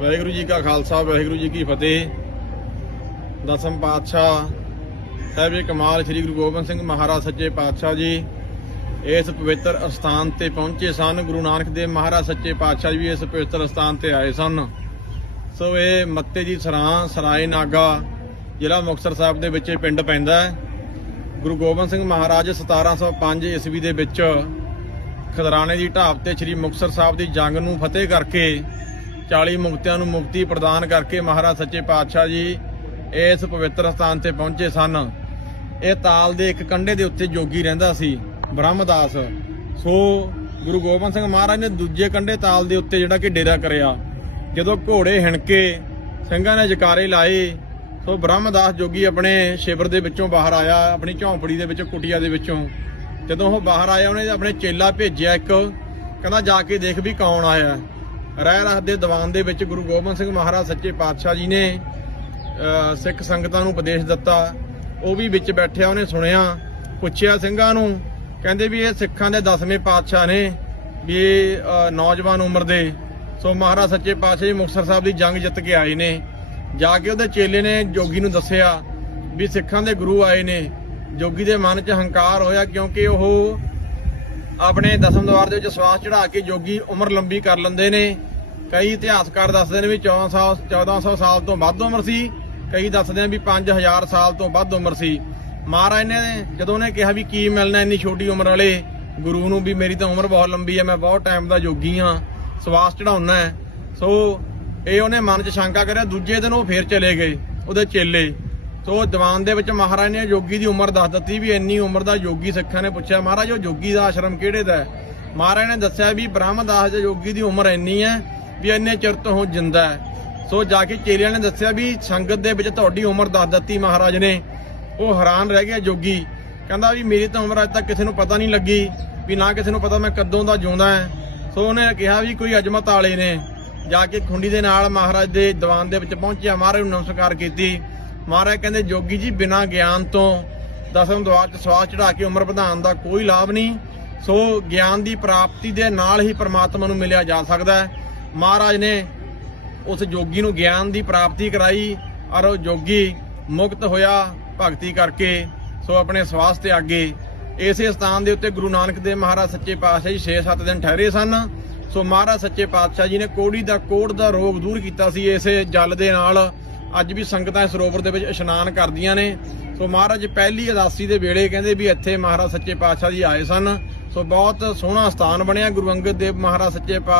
ਵਾਹਿਗੁਰੂ ਜੀ ਕਾ ਖਾਲਸਾ, ਵਾਹਿਗੁਰੂ ਜੀ ਕੀ ਫਤਿਹ। ਦਸਮ ਪਾਤਸ਼ਾਹ ਸਾਹਿਬ ਕਮਾਲ ਸ੍ਰੀ ਗੁਰੂ ਗੋਬਿੰਦ ਸਿੰਘ ਮਹਾਰਾਜ ਸੱਚੇ ਪਾਤਸ਼ਾਹ ਜੀ। ਇਸ ਪਵਿੱਤਰ ਅਸਥਾਨ ਤੇ ਪਹੁੰਚੇ ਸਨ। ਗੁਰੂ ਨਾਨਕ ਦੇਵ ਮਹਾਰਾਜ ਸੱਚੇ ਪਾਤਸ਼ਾਹ ਜੀ ਵੀ ਇਸ ਪਵਿੱਤਰ ਅਸਥਾਨ ਤੇ ਆਏ ਸਨ। ਸੋ ਇਹ ਮੱਤੇ ਜੀ ਸਰਾਂ, ਸਰਾਏ ਨਾਗਾ ਜ਼ਿਲ੍ਹਾ ਮੁਕਤਸਰ ਸਾਹਿਬ ਦੇ ਵਿੱਚ ਇਹ ਪਿੰਡ ਪੈਂਦਾ ਹੈ। ਗੁਰੂ ਗੋਬਿੰਦ ਸਿੰਘ ਮਹਾਰਾਜ 1705 ਈਸਵੀ ਦੇ ਵਿੱਚ ਖਦਰਾਣੇ ਦੀ ਢਾਬ ਤੇ ਸ੍ਰੀ ਮੁਕਤਸਰ ਸਾਹਿਬ ਦੀ ਜੰਗ ਨੂੰ ਫਤਿਹ ਕਰਕੇ 40 ਮੁਕਤਿਆਂ ਨੂੰ ਮੁਕਤੀ ਪ੍ਰਦਾਨ ਕਰਕੇ ਮਹਾਰਾਜ ਸੱਚੇ ਪਾਤਸ਼ਾਹ ਜੀ ਇਸ ਪਵਿੱਤਰ ਸਥਾਨ ਤੇ ਪਹੁੰਚੇ ਸਨ। ਇਹ ਤਾਲ ਦੇ ਇੱਕ ਕੰਢੇ ਦੇ ਉੱਤੇ ਜੋਗੀ ਰਹਿੰਦਾ ਸੀ, ਬ੍ਰਹਮਦਾਸ। ਸੋ ਗੁਰੂ ਗੋਬਿੰਦ ਸਿੰਘ ਮਹਾਰਾਜ ਨੇ ਦੂਜੇ ਕੰਢੇ ਤਾਲ ਦੇ ਉੱਤੇ ਜਿਹੜਾ ਕਿ ਡੇਰਾ ਕਰਿਆ। ਜਦੋਂ ਘੋੜੇ ਹਿਣਕੇ, ਸਿੰਘਾਂ ਨੇ ਜਕਾਰੇ ਲਾਏ, ਸੋ ਬ੍ਰਹਮਦਾਸ ਜੋਗੀ ਆਪਣੇ ਸ਼ਿਵਰ ਦੇ ਵਿੱਚੋਂ ਬਾਹਰ ਆਇਆ, ਆਪਣੀ ਝੌਂਪੜੀ ਦੇ ਵਿੱਚੋਂ, ਕੁਟੀਆ ਦੇ ਵਿੱਚੋਂ। ਜਦੋਂ ਉਹ ਬਾਹਰ ਆਇਆ, ਉਹਨੇ ਆਪਣੇ ਚੇਲਾ ਭੇਜਿਆ ਇੱਕ, ਕਹਿੰਦਾ, ਜਾ ਕੇ ਦੇਖ ਵੀ ਕੌਣ ਆਇਆ? ਰਹਿ ਰਹ ਦੇ ਦੀਵਾਨ ਦੇ ਵਿੱਚ ਗੁਰੂ ਗੋਬਿੰਦ ਸਿੰਘ ਮਹਾਰਾਜ ਸੱਚੇ ਪਾਤਸ਼ਾਹ ਜੀ ਨੇ ਸਿੱਖ ਸੰਗਤਾਂ ਨੂੰ ਉਪਦੇਸ਼ ਦਿੱਤਾ। ਉਹ ਵੀ ਵਿੱਚ ਬੈਠਿਆ, ਉਹਨੇ ਸੁਣਿਆ, ਪੁੱਛਿਆ ਸਿੰਘਾਂ ਨੂੰ, ਕਹਿੰਦੇ ਵੀ ਇਹ ਸਿੱਖਾਂ ਦੇ ਦਸਵੇਂ ਪਾਤਸ਼ਾਹ ਨੇ, ਵੀ ਇਹ ਨੌਜਵਾਨ ਉਮਰ ਦੇ। ਸੋ ਮਹਾਰਾਜ ਸੱਚੇ ਪਾਤਸ਼ਾਹ ਜੀ ਮੁਕਤਸਰ ਸਾਹਿਬ ਦੀ ਜੰਗ ਜਿੱਤ ਕੇ ਆਏ ਨੇ। ਜਾ ਕੇ ਉਹਦੇ ਚੇਲੇ ਨੇ ਜੋਗੀ ਨੂੰ ਦੱਸਿਆ ਵੀ ਸਿੱਖਾਂ ਦੇ ਗੁਰੂ ਆਏ ਨੇ। ਜੋਗੀ ਦੇ ਮਨ 'ਚ ਹੰਕਾਰ ਹੋਇਆ ਕਿਉਂਕਿ ਉਹ ਆਪਣੇ ਦਸਮ ਦਵਾਰ ਦੇ ਵਿੱਚ ਸਵਾਸ ਚੜਾ ਕੇ ਜੋਗੀ ਉਮਰ ਲੰਬੀ ਕਰ ਲੈਂਦੇ ਨੇ। ਕਈ ਇਤਿਹਾਸਕਾਰ ਦੱਸਦੇ ਨੇ ਵੀ 14 ਸਾਲ 1400 ਸਾਲ ਤੋਂ ਵੱਧ ਉਮਰ ਸੀ। ਕਈ ਦੱਸਦੇ ਨੇ ਵੀ 5000 ਸਾਲ ਤੋਂ ਵੱਧ ਉਮਰ ਸੀ। ਮਹਾਰਾਜ ਨੇ ਜਦੋਂ ਉਹਨੇ ਕਿਹਾ ਵੀ ਕੀ ਮਿਲਣਾ ਇੰਨੀ ਛੋਟੀ ਉਮਰ ਵਾਲੇ, ਗੁਰੂ ਨੂੰ ਵੀ ਮੇਰੀ ਤਾਂ ਉਮਰ ਬਹੁਤ ਲੰਬੀ ਹੈ ਮੈਂ ਬਹੁਤ ਟਾਈਮ ਦਾ ਜੋਗੀ ਹਾਂ, ਸਵਾਸ ਚੜਾਉਣਾ ਹੈ। ਸੋ ਇਹ ਉਹਨੇ ਮਨ 'ਚ ਸ਼ੰਕਾ ਕਰਿਆ, ਦੂਜੇ ਦਿਨ ਉਹ ਫੇਰ ਚਲੇ ਗਏ ਉਹਦੇ ਚੇਲੇ। ਸੋ ਦੀਵਾਨ ਦੇ ਵਿੱਚ ਮਹਾਰਾਜ ਨੇ ਜੋਗੀ ਦੀ ਉਮਰ ਦੱਸ ਦਿੱਤੀ ਵੀ ਇੰਨੀ ਉਮਰ ਦਾ ਜੋਗੀ ਸਿੱਖਾਂ ਨੇ ਪੁੱਛਿਆ, ਮਹਾਰਾਜ, ਉਹ ਜੋਗੀ ਦਾ ਆਸ਼ਰਮ ਕਿਹੜੇ ਦਾ ਹੈ? ਮਹਾਰਾਜ ਨੇ ਦੱਸਿਆ ਵੀ ਬ੍ਰਹਮਦਾਸ ਦੇ ਜੋਗੀ ਦੀ ਉਮਰ ਇੰਨੀ ਹੈ ਵੀ ਇੰਨੇ ਚਿਰ ਤੋਂ ਉਹ ਜਿੰਦਾ ਹੈ। ਸੋ ਜਾ ਕੇ ਚੇਲਿਆਂ ਨੇ ਦੱਸਿਆ ਵੀ ਸੰਗਤ ਦੇ ਵਿੱਚ ਤੁਹਾਡੀ ਉਮਰ ਦੱਸ ਦਿੱਤੀ ਮਹਾਰਾਜ ਨੇ। ਉਹ ਹੈਰਾਨ ਰਹਿ ਗਿਆ ਜੋਗੀ। ਕਹਿੰਦਾ ਵੀ ਮੇਰੀ ਤਾਂ ਉਮਰ ਅੱਜ ਤੱਕ ਕਿਸੇ ਨੂੰ ਪਤਾ ਨਹੀਂ ਲੱਗੀ ਵੀ ਨਾ ਕਿਸੇ ਨੂੰ ਪਤਾ ਮੈਂ ਕਦੋਂ ਦਾ ਜਿਉਂਦਾ ਹਾਂ। ਸੋ ਉਹਨੇ ਕਿਹਾ ਵੀ ਕੋਈ ਅਜਮਤ ਵਾਲੇ ਨੇ। ਜਾ ਕੇ ਖੁੰਡੀ ਦੇ ਨਾਲ ਮਹਾਰਾਜ ਦੇ ਦੀਵਾਨ ਦੇ ਵਿੱਚ ਪਹੁੰਚਿਆ। ਮਹਾਰਾਜ ਨੂੰ ਨਮਸਕਾਰ ਕੀਤੀ। ਮਹਾਰਾਜ ਕਹਿੰਦੇ, ਜੋਗੀ ਜੀ, ਬਿਨਾਂ ਗਿਆਨ ਤੋਂ ਦਸਮ ਦਵਾਰ ਚ ਸਵਾਸ ਚੜਾ ਕੇ ਉਮਰ ਵਧਾਉਣ ਦਾ ਕੋਈ ਲਾਭ ਨਹੀਂ। ਸੋ ਗਿਆਨ ਦੀ ਪ੍ਰਾਪਤੀ ਦੇ ਨਾਲ ਹੀ ਪ੍ਰਮਾਤਮਾ ਨੂੰ ਮਿਲਿਆ ਜਾ ਸਕਦਾ ਹੈ। ਮਹਾਰਾਜ ਨੇ ਉਸ ਜੋਗੀ ਨੂੰ ਗਿਆਨ ਦੀ ਪ੍ਰਾਪਤੀ ਕਰਾਈ ਔਰ ਉਹ ਜੋਗੀ ਮੁਕਤ ਹੋਇਆ ਭਗਤੀ ਕਰਕੇ, ਸੋ ਆਪਣੇ ਸਵਾਸ ਤੇ ਅੱਗੇ ਇਸੇ ਸਥਾਨ ਦੇ ਉੱਤੇ ਗੁਰੂ ਨਾਨਕ ਦੇਵ ਮਹਾਰਾਜ ਸੱਚੇ ਪਾਤਸ਼ਾਹ ਜੀ 6-7 ਦਿਨ ਠਹਿਰੇ ਸਨ। ਸੋ ਮਹਾਰਾਜ ਸੱਚੇ ਪਾਤਸ਼ਾਹ ਜੀ ਨੇ ਕੋੜੀ ਦਾ ਕੋੜ ਦਾ ਰੋਗ ਦੂਰ ਕੀਤਾ ਸੀ, ਇਸੇ ਜਲ ਦੇ ਨਾਲ ਅੱਜ ਵੀ ਸੰਗਤਾਂ ਇਸ ਸਰੋਵਰ ਦੇ ਵਿੱਚ ਇਸ਼ਨਾਨ ਕਰਦੀਆਂ ਨੇ। ਸੋ ਮਹਾਰਾਜ ਪਹਿਲੀ ਉਦਾਸੀ ਦੇ ਵੇਲੇ ਕਹਿੰਦੇ ਵੀ ਇੱਥੇ ਮਹਾਰਾਜ ਸੱਚੇ ਪਾਤਸ਼ਾਹ ਜੀ ਆਏ ਸਨ। ਸੋ ਬਹੁਤ ਸੋਹਣਾ ਸਥਾਨ ਬਣਿਆ, ਗੁਰੂ ਅੰਗਦ ਦੇਵ ਮਹਾਰਾਜ ਸੱਚੇ ਪਾਤਸ਼ਾਹ